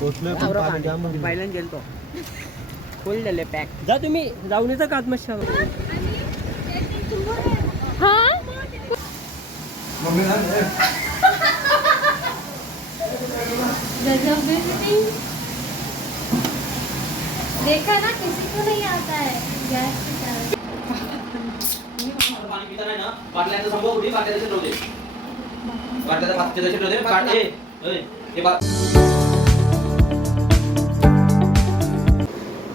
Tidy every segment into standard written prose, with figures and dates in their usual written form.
पहिल्यांदा गेलतो फुल झाले पॅक. जा तुम्ही जाऊन येता का आत्मशावर? हा देखा ना किसी को नहीं आता है गैस के कारण. पाणी पिता नाही ना बाटल्याचं संभव होती बाटल्याचे ठेवले बाटल्याचं पाचचे कसे ठेवले बाटले हे बघ.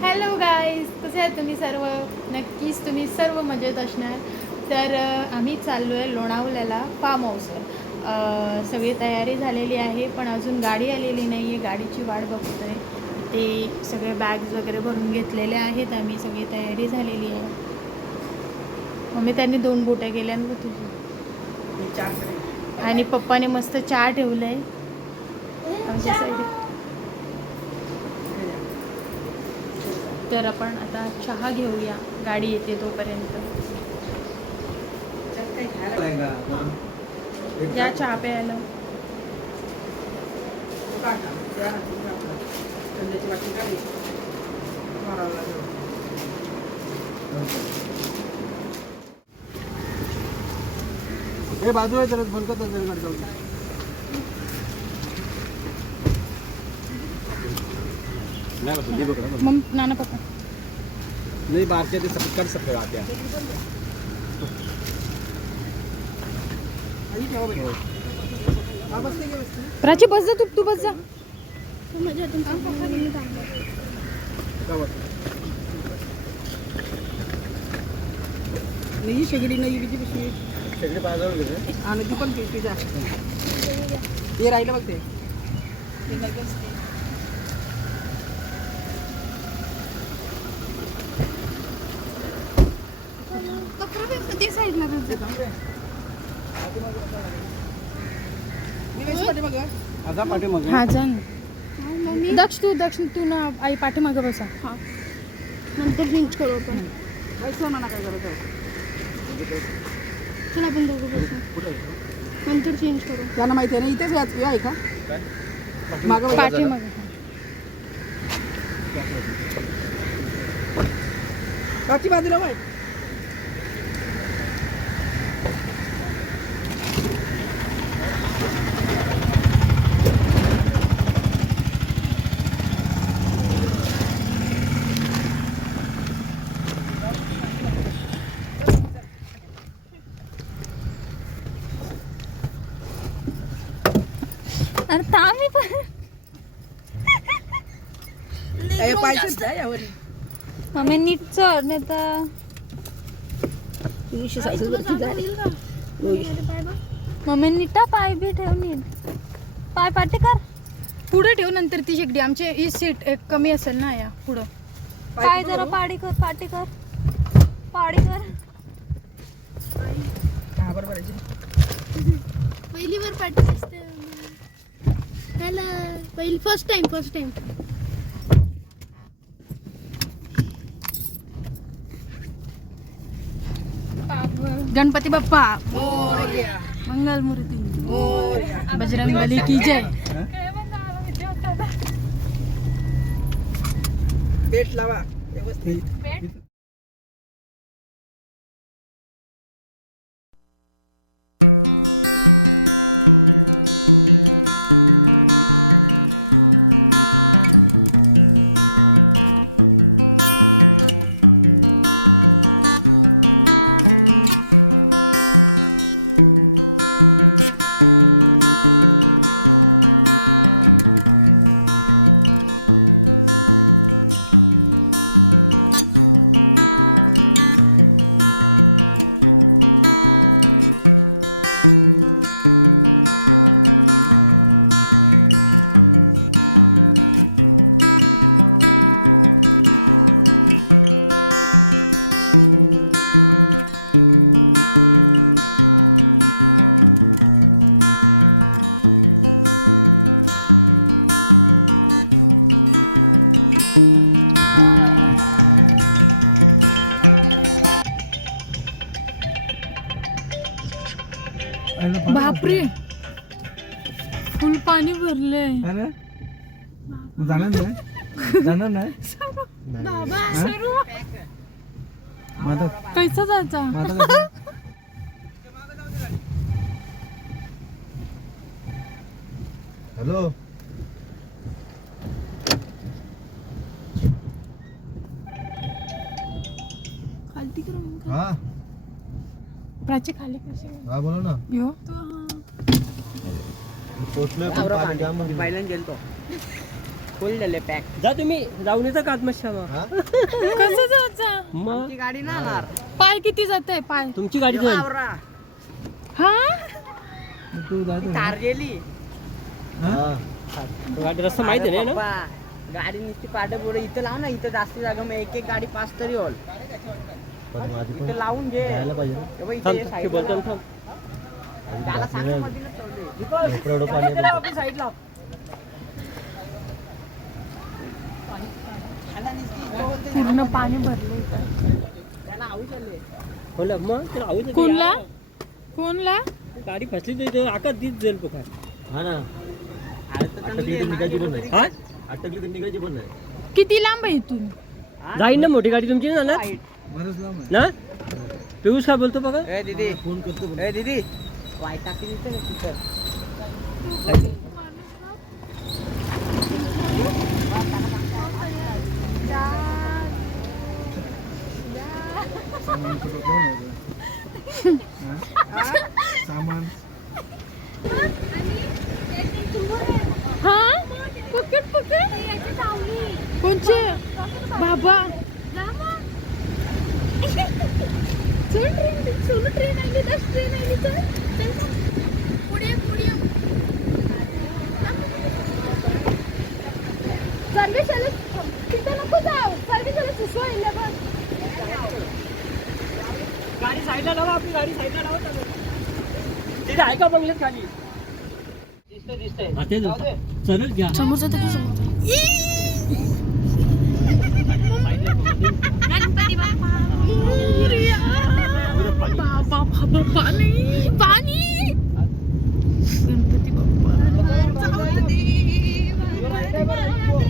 हॅलो गाईज, कसे आहात तुम्ही सर्व? नक्कीच तुम्ही सर्व मजेत असणार. तर आम्ही चाललो आहे लोणावळ्याला फार्म हाऊसवर. सगळी तयारी झालेली आहे पण अजून गाडी आलेली नाही आहे. गाडीची वाट बघतो आहे. ते सगळे बॅग्स वगैरे भरून घेतलेले आहेत. आम्ही सगळी तयारी झालेली आहे. मम्मी त्यांनी 2 बोट्या केल्या आणि पप्पाने मस्त चहा ठेवलं आहे आमच्या साईड. तर आपण आता चहा घेऊया, गाडी येते तोपर्यंत. या चहा प्यायला. हे बाजूला जरा बंद करतो नाना पप्पा नहीं बाहर के सब कर सकते आते हैं. प्राची बस जा, तू बस जा. नाही शेगडी नाही बीजी पिशवी सगळे बाजूला गेले आणि ती पण पिशवी द्या. ते राहिलं बघ ते ते साईडला आता पाठीमागे हा जा ना. दक्ष तू ना आई पाठीमागं बसा. नंतर चेंज करू आपण. चला आपण दोघं बसू, नंतर चेंज करू. त्यांना माहिती आहे ना इथेच या आहे का मागं पाठीमागं. प्राची बाजूला वाय. अरे थांब मी पण. मम्मी नीट चढ नाही तर मम्मी नीट पाय बी ठेव. नीट पाय पाठी कर. पुढे ठेव, नंतर ती शेगडी. आमची ही सीट कमी असेल ना या पुढं. पाय जरा पाठी कर. पाठी कर. पहिली बार पाठी. पहिली फर्स्ट टाइम. गणपती बाप्पा मंगल मूर्ती बजरंग बली की जय. बेट लावा व्यवस्थित. बापरे, फुल पाणी भरले. जाणार नाही जाणार नाही बाबा सर्व माझा कैसा जायचा माझा हॅलो खालती करा हा प्राची खाली कशी हा बोला ना यो पोचलोय मी पहिल्यांदा गेलतो फुल झाले पॅक जा तुम्ही जाऊन येता का आत्मश्यामा हा कसं जायचा मग गाडी ना येणार. पाय किती जात आहे पाय तुमची गाडी जाईल आवरा. हा तू जातो कार गेली हा गाडी रस्ता माहिती नाही ना बाप्पा, गाडी नुसती पाठ पुढे इथं लाव ना इथं जास्त जागा मग एक एक गाडी पास तरी होल पण माझी पण इथं लावून घे जायला पाहिजे ना. हे बघ, इथे थांब ये थांब, side ला बोलतो लाव. थांब त्याला सांग ना मधीला ठेवले. लवकर एवढं पाणी आलं. आपली साईडला त्याला नुसती जवळ पूर्ण पाणी भरले त्याला आऊ चालले होला मग त्याला आवाज येतो. कोणला कोणला गाडी फसली तर इथं आकार तीच जाईल पोखर हा ना अरे तर अटकली चांगली तर आहे ना, निघायची पण नाही हा अटकली तर निघायची पण नाही किती लांब आहे इथून जाईन ना मोठी गाडी तुमची ना बरंच लांब आहे. ना पियुष का बोलतो बघा ए दीदी फोन करतो पण. ए दीदी वाय टाकली इथं ना तिथं सामान हा पकड पकड कोणचे बाबा चल ट्रेन सोनू ट्रेन आली दस ट्रेन आली चल चल चल पुढे पुढे सर्विस तिथं नको जाऊ सर्विस सुसवायला पण गाडी साईडला लावा आपली गाडी साईडला लावा तिथे आहे का बंगल्यात खाली दिसतंय चलच घ्या समोरचा तर समोर साईडला पाणी बाबा बाबा पाणी पाणी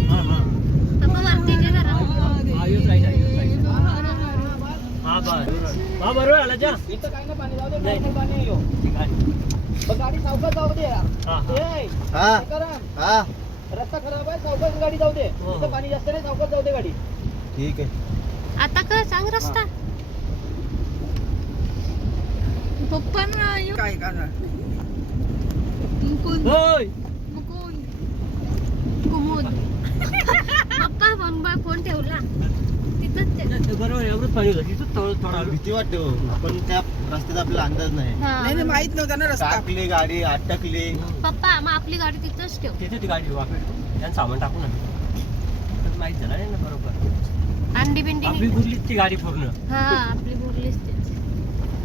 हा हा आयुष राईट हा बरोबर आला जा इथं काय नाही पाणी जाऊ दे नाही. normal पाणी आहे ह्यो. ठीक आहे. बघ, गाडी सावकाश जाऊ दे यार. हा, हा. ए, हा करण, हा रस्ता खराब आहे सावकाश गाडी जाऊ दे हो, हो. इथं पाणी जास्त नाही सावकाश जाऊ दे गाडी ठीक आहे आता काय सांग रस्ता पप्पा काय काय होय. पप्पा फोन ठेवला तिथंच ते बरोबर एवढंच पाणी होतं तिथं थोडं मला भीती वाटते हो आपण त्या रस्त्याचा आपला अंदाज नाही माहित नव्हता ना टाकली गाडी अटकली पप्पा मग आपली गाडी तिथंच ठेव तिथे ती गाडी वाकडे त्यानं सामान टाकून आलं तर माहीत झालं ना बरोबर अंडी बिंडी आपली बुरलीच ती गाडी पूर्ण हा आपली बुरलीच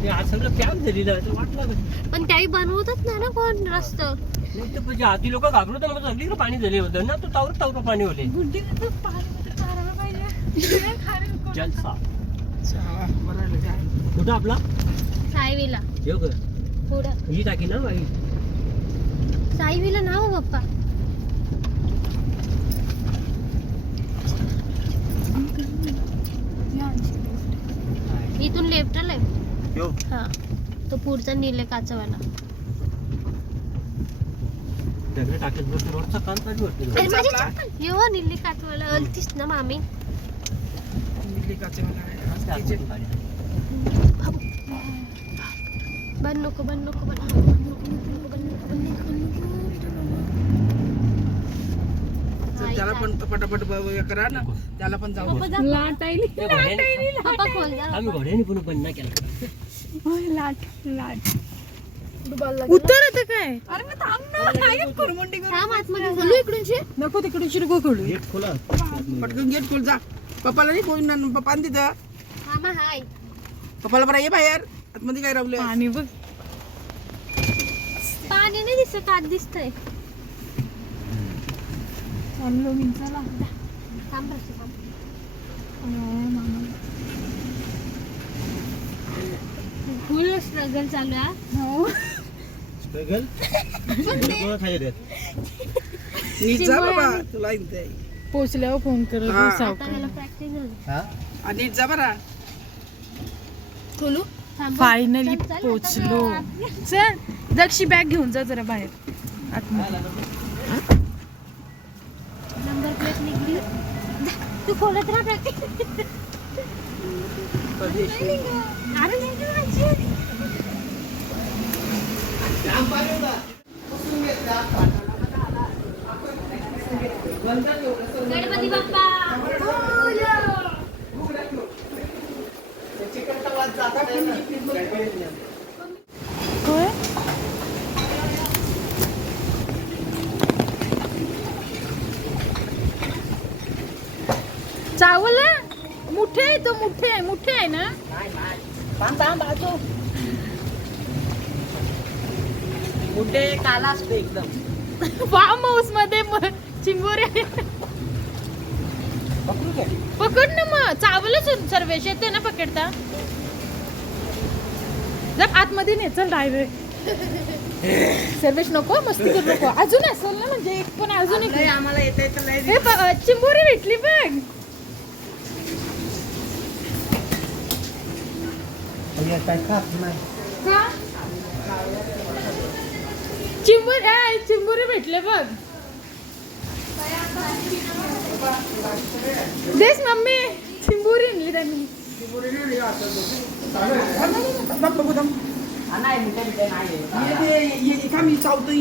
ते आज सगळं पॅन झालेलं तर वाटलं कसं पण त्याही बनवतच नाही ना कोण रस्ता नाही तर म्हणजे आधी लोक घाबरत मग सगळीकडे पाणी झाले होतं ना तो तावर पाणी होले जलसा कुठं आपला साईविला येऊ का पुढं ही टाकी ना बाई साईविला नाव पप्पा इथून लेफ्ट लेफ्ट ठेव. हा तो पुढचा निले काचवाला त्याकडे टाकत बसतो रोडचा काम चालू वाटतं अरे माझी चप्पल. ये हो निल्ली काठवाला अलतीस ना मामी बन नको बन नको बन नको बन नको बन नको बन नको त्याला पण पटापट करा ना त्याला पण जाऊ पप्पा जा पप्पा खोल जा आम्ही घोड्याने पण बंद नाही केला उत्तर येते काय अरे मग थांब आतमध्ये जा इकडूनची नको तिकडे शिरको खोलू गेट खोला पटकन गेट खोल जा पप्पाला नाही कोण ना पप्पा तिथं हा मग हाय पप्पाला बरं ये बाहेर आतमध्ये काय रावले पाणी बघ पाणी नाही दिसत आत दिसतंय चाललो मी चला थांब रस्ते थांब फुल स्ट्रगल चालू आहे स्ट्रगल खायला देत नीट जा बाबा तुला इथे पोचल्यावर फोन करत हा. बसाव. नीट जा बरा खोलू फायनली पोचलो. चल दक्षी बॅग घेऊन जा जरा बाहेर. नंबर प्लेट निघली तू खोलत राहा प्रॅक्टिस गणपती बाप्पा होय चावल मुठे आहे तो मुठे आहे ना. थांब बाजू कुठे काला असतो एकदम. फार्म हाऊस मध्ये चिंबोरे पकडू काय पकड ना मग चावलच सर्वेश येते ना पकडता. जर आतमध्ये नाही चल डायरेक्ट. सर्वेश नको मस्ती करू नको. अजून असेल ना म्हणजे एक पण अजून एक. लय आम्हाला येते तर लय हे बघ, चिंबोरी भेटली बघ. काय खात नाही का चिंबोरी भेटले बघ. देस मम्मी चिंबोरी आणली त्यांनी. नाही मिठे नाही इथं मी चावतो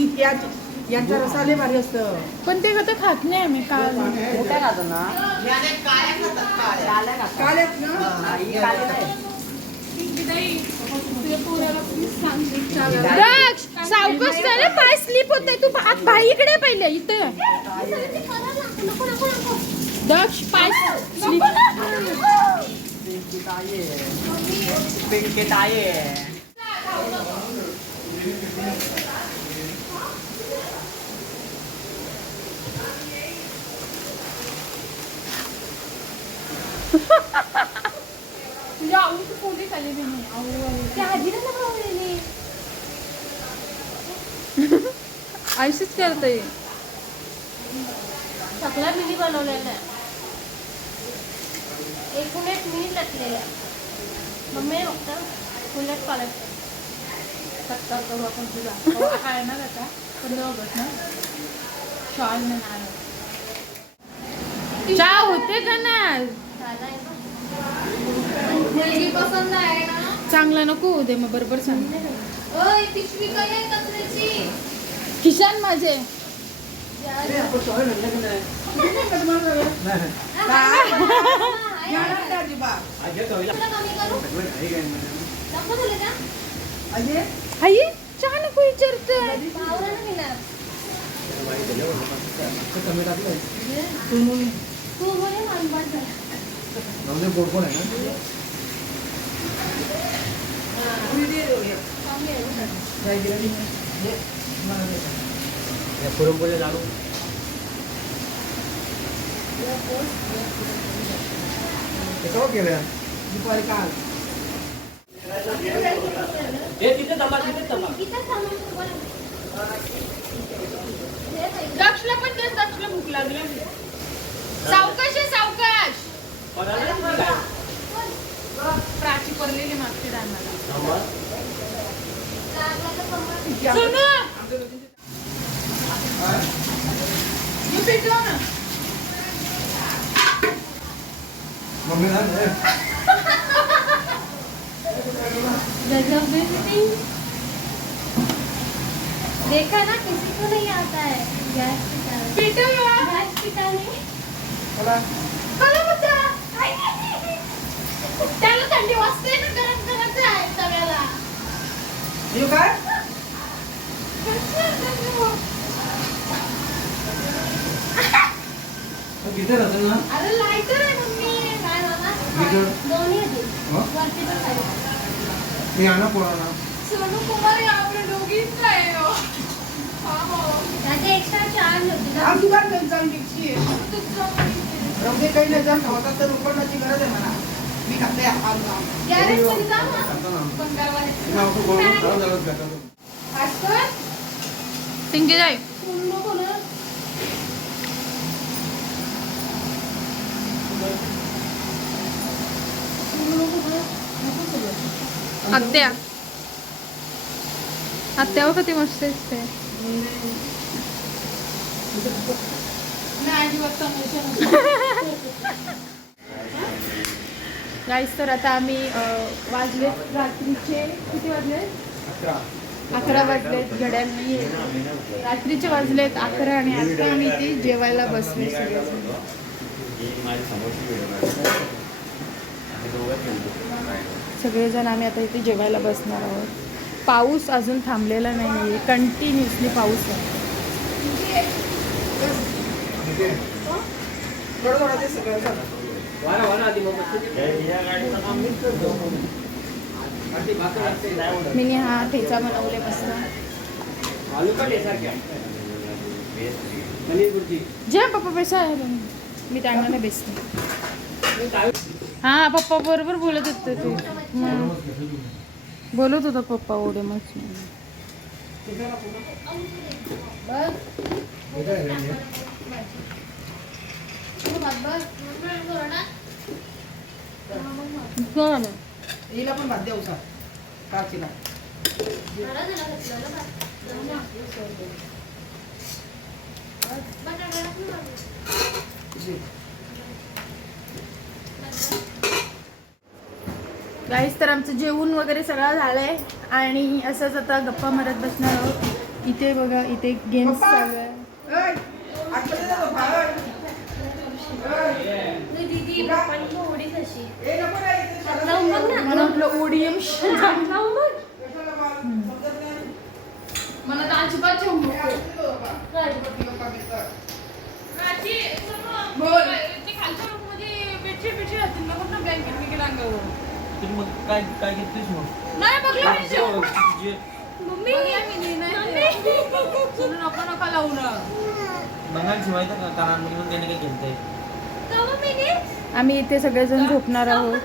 यांचा रसाले भारी असतं. पण ते कधी खात नाही आम्ही काल. मोठ्या खातात ना काल्या खातात काल्यात ना ही काली नाही. दक्ष सावकाश रे पाय स्लिप होते. तू आत बाई इकडे पहिले इथे. दक्ष पाय स्लिप. पिंकेट आहे पोलीस आले आयुष्यच करतोय. सगळ्या मिनी बनवलेल्या एकूण एक मिनी टाकलेल्या मम्मी फक्त पुण्यात कॉलेज सत्कार करू आपण तुला काय ना त्याचा 15 ऑगस्ट ना शॉल म्हणा चहा होते का नाही. मुलगी पसंत आहे ना. चांगला नको होते मग बरोबर सांग. ओय पिशवी काय आहे कचऱ्याची. किशन माझे आई चहा नको विचारते. तू बोले मानबाट पुरणपोळी लाडू दुपारी काल तिथे थांबा. दक्षला पण तेच दक्षला भूक लागली. सावकाश आहे, सावकाश. प्राची पडलेली मागच्या टायमाला. मी पेटव ना. देखा ना किसी को नहीं आता है गैस पिटाने त्याला थंडी वाजते ना गरम करायचं आहे सगळ्याला. अरे लाईटर आहे मम्मी काय झालं दोन्ही वरती पण खाली सोनू कुमार हे आपले दोघींच आहे हो. त्याची एक्स्ट्रा चार्ज होती ना. आम दुकान जाऊन घ्यायची आहे काही नाही जाऊन ठेवता तर रोपणाची गरज आहे मला. मी खाते गॅरेज मध्ये जाऊ ना बंगारवाले. पिंकी जाय सोनू नको ना आत्या आत्या किती मस्त दिसते. गाईस तर आता आम्ही वाजलेत रात्रीचे किती वाजलेत 11 वाजलेत घड्याळ. रात्रीचे वाजलेत 11 आणि आता आम्ही इथे जेवायला बसलोय सगळेजण. सगळेजण आम्ही आता इथे जेवायला बसणार आहोत. पाऊस अजून थांबलेला नाही, कंटिन्युअसली पाऊस आहे. मी हा ठेचा बनवले बसणार. आलू का ठेचा क्या पनीर भुर्जी जे पप्पा पैसा आहे मी त्यांना बेसते. हा पप्पा बरोबर बोलत होते ते. बोलत होता पप्पा ओढे मग. हिला पण भात देऊ सर काचीला. गाईस तर आमचं जेवण वगैरे सगळं झालंय आणि असंच आता गप्पा मारत बसणार आहोत. इथे बघा इथे गेम्स चालू आहे. दीदी पप्पांनी ओढीच अशी आपलं ओडीएम मला तर अजिबात जेवू खालच्या रूम मध्ये बेडशीट बिडशीट होती ना ब्लँकेट बिकेट अंगावर. मग काय काय घेतलीस मग? नाही बघलं मम्मी नको नका लावू ना. मग शिवायचं का कानामध्ये त्याने काय केलंय? का मम्मीने आम्ही इथे सगळेजण झोपणार आहोत.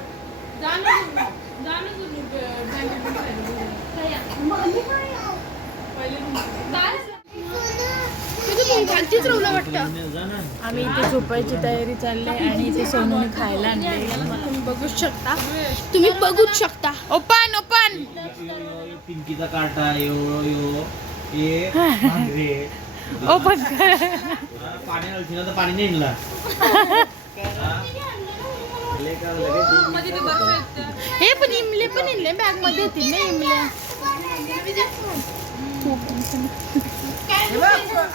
आम्ही इथे झोपायची तयारी चालली आणि इथे सोनूने खायला आणलेलं. बघूच शकता तुम्ही बघूच शकता. ओपन ओपन पिंकीचा काटा एवढं यो हे भांगरे ओपन पाणी नळशीला तर पाणी नाही नेला हे पण इंगले पण इंगले बॅग मध्ये होते ना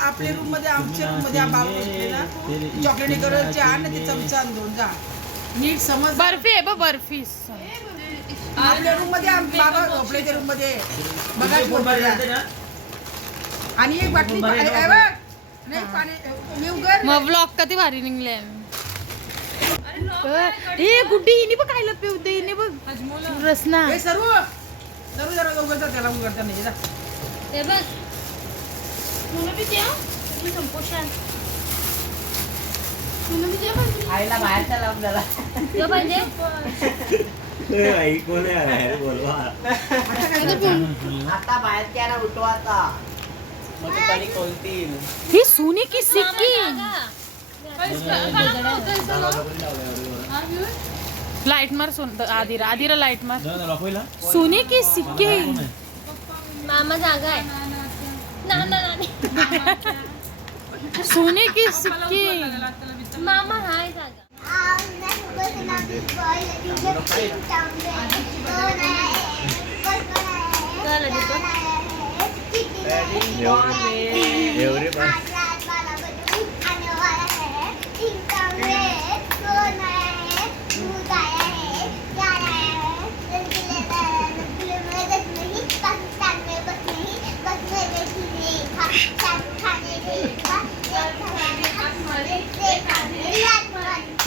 आपल्या रूम मध्ये आमच्या रूम मध्ये बाबा बसले ना चॉकलेट कलरचे आणि चमचा दोन जा मीठ समज. बर्फी आहे बघ बर्फी. आपल्या रूम मध्ये बाबा झोपल्याच्या रूम मध्ये बघा. आणि एक बाटली नाही पाणी मग ब्लॉग कधी भारी निघले. हे गुड्डी हिने बघ खायला पिवते हिने बघ हजमोला रसना. हे सर्व जरा लवकर त्याला उघडता नाही जा. हे बघ तुला बी द्या मी संपोषण तुला बी द्या आईला बाहेरचा लावून झाला. जो पाहिजे भाई कोण आहे रे बोलवा आता बाहेर त्याला उठवा आता. कधी कोणती ही सोने की सिक्की लाईट मार आधीरा आधीरा लाईट मार. सोने की सिक्के मामा जागा आहे सोने की सिक्के मामा हाय जागा.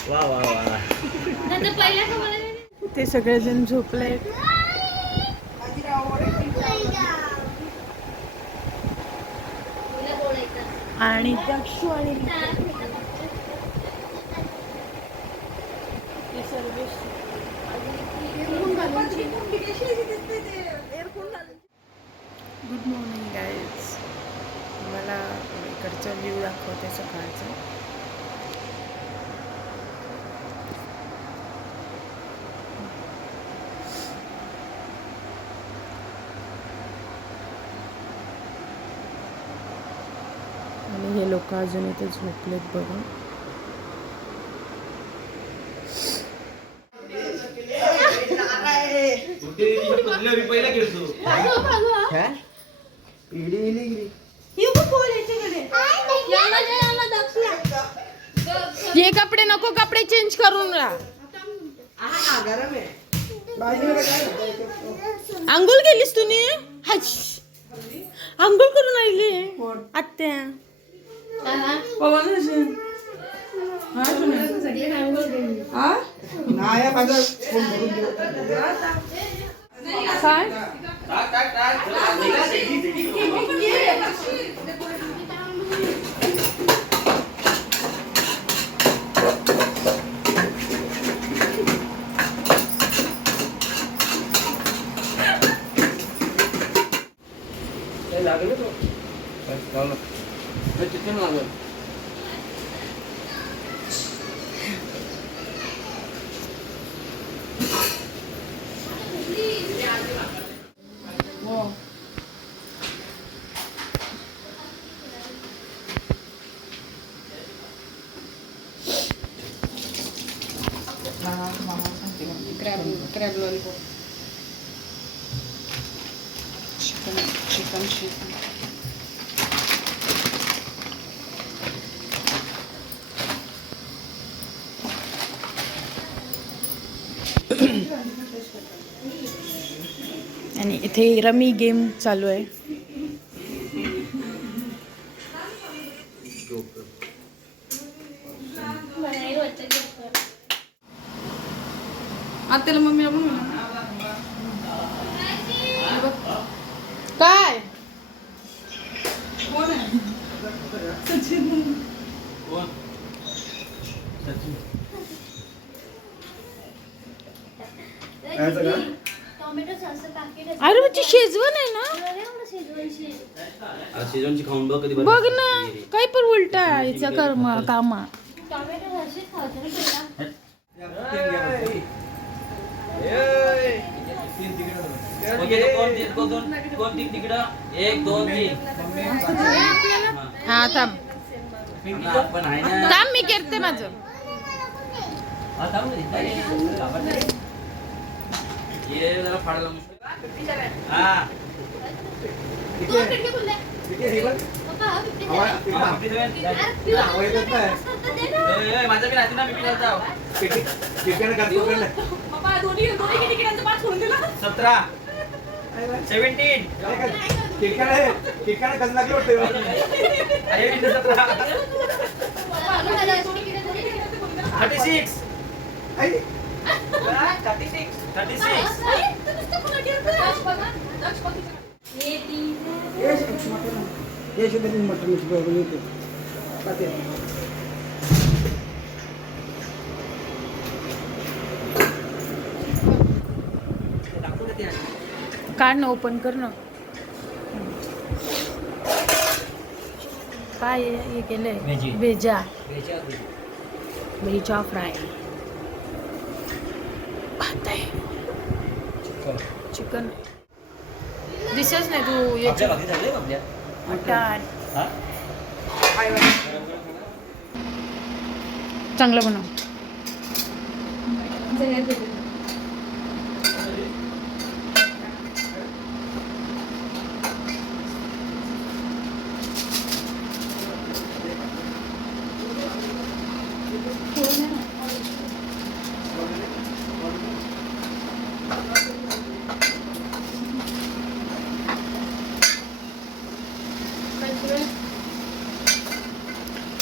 वा वा वा. नंतर पहिला खबर ते सगळेजण झोपले आणि दक्षू आणि गुड मॉर्निंग गाईज. मला इकडचा व्ह्यू दाखवते सकाळचा. लोक अजून इथे झोपलेत बघा. पहिला घेतो हे कपडे नको, कपडे चेंज करून राहा. आंघोळ केलीस तुम्ही? आंघोळ करून राहिली आत्या. काय लागले तो चिकन लागल. क्रॅब लॉलीपॉप, चिकन चिकन आणि इथे रमी गेम चालू आहे. आत्याला मम्मी आपण काय कोण आहे? सचिन. कोण? सचिन. टोमॅटो सॉस पाकिट. अरे म्हणजे शेजवान आहे ना? शेजवानची खाऊन बघ कधी बघ ना, काय पण उलटा याचा कामा. टोमॅटो रशी खायचं ना पहिला. कोण तीन तिकडं? 1 2 3 हे आपल्याला हा थांब पण आहे ना. थांब मी करते माझं. ये जरा फाडायला मुश्किल. हा दोन पिठले बोलल्या. पप्पा हा पिठले द्या. माझं बी राहते ना मी पिठावता. पप्पा दोन्ही किती किरांचं पाठ सोडून दिलं. 17 17 अरे 17 36 काढ ना, ओपन कर ना. काय हे केलंय? भेजा भेजा फ्राय. भात आहे, चिकन दिसेच नाही तू याची मटण. चांगलं बनव.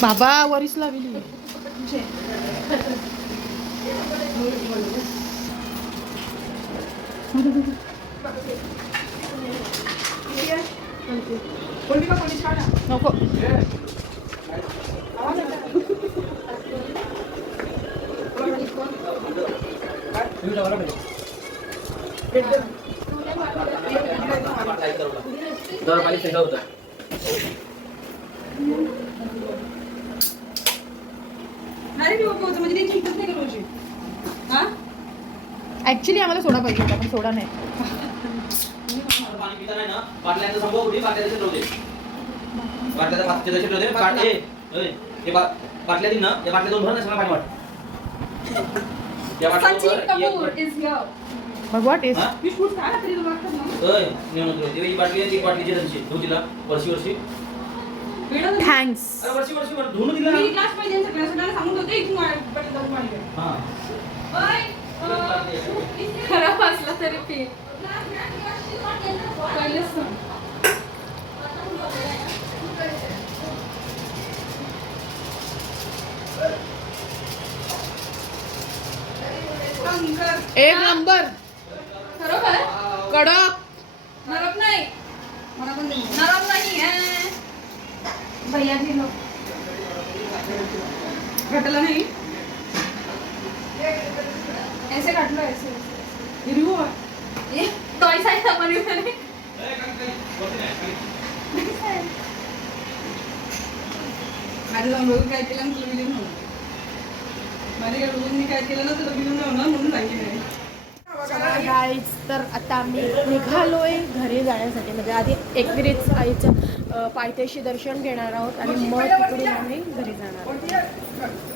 बाबा वरीच लागली. नको जरा खाली शेगा होता. ऍक्च्युली आम्हाला सोडा पाहिजे होता, पण सोडा नाही. पाणी पिता नाही ना, बाटल्या संभव होती, बाटल्या तिथे ठेवले. बाटल्या तर पाचशे तसे ठेवते बाटले ते बाटल्या दिन ना त्या बाटल्या दोन भर ना सगळं पाणी वाट Sachin Kapoor is here. But what is? You should start at 3 o'clock. ही बाटली आहे, ती बाटलीची रंशी धुवून तिला वर्षी Thanks. अरे वर्षी मला धुवून दिला मी क्लास मध्ये सगळ्यांना सांगून होते इथून पटकन पाणी घ्या. हा खराब असला तरी पे पहिलेच सांग. एक नंबर बरोबर कडक. नरम नाही मला पण नरम नाही आहे भैया जी लोग घटला नहीं ऐसे काट लो ऐसे ये तो ऐसा है बनी मैंने अरे जाऊन बघू काय केलं तुला व्हिडिओ नव्हतं माझ्या लोकांनी काय केलं ना तर व्हिडिओ नव्हतं म्हणून सांगितलं गाईज तर आता आम्ही निघालोय घरी जाण्यासाठी म्हणजे आधी एकविरीच पायचं पायथ्याशी दर्शन घेणार आहोत आणि मग तिकडून आम्ही घरी जाणार आहोत.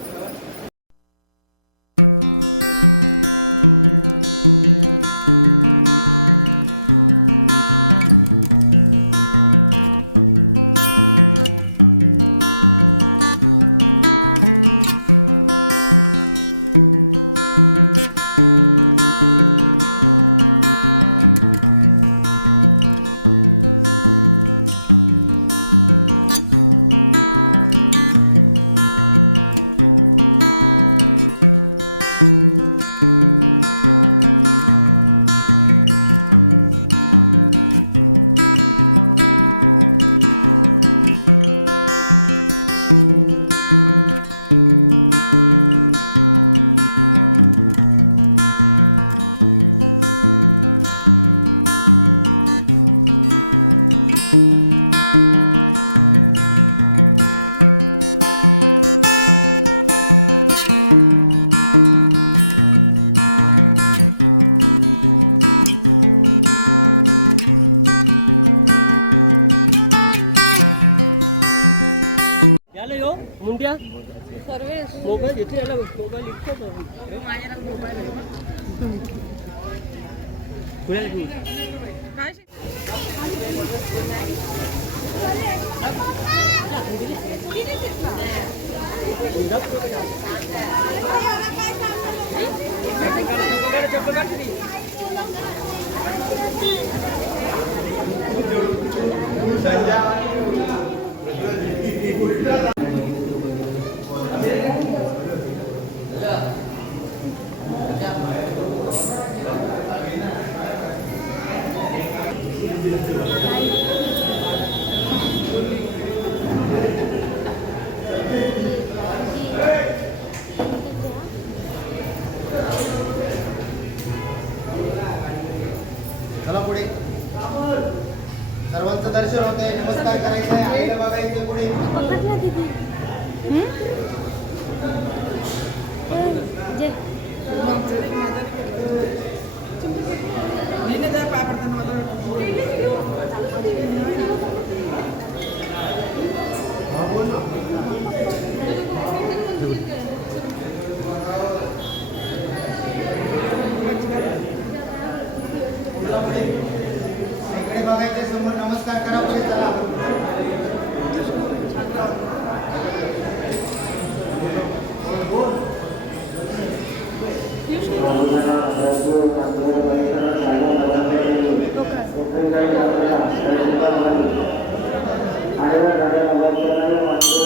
याला यो मुंड्या मोबाईल घेतली याला मोबाईल इतकं मोबाईल पुण्याला ठेवू काय चप्पल काढ किती चला पुढे सर्वांचं दर्शन होतंय नमस्कार करायचा आहे आईला बघायचं पुढे पकडला दीदी जे इकडे बघायचे समोर नमस्कार करा पुढे चला I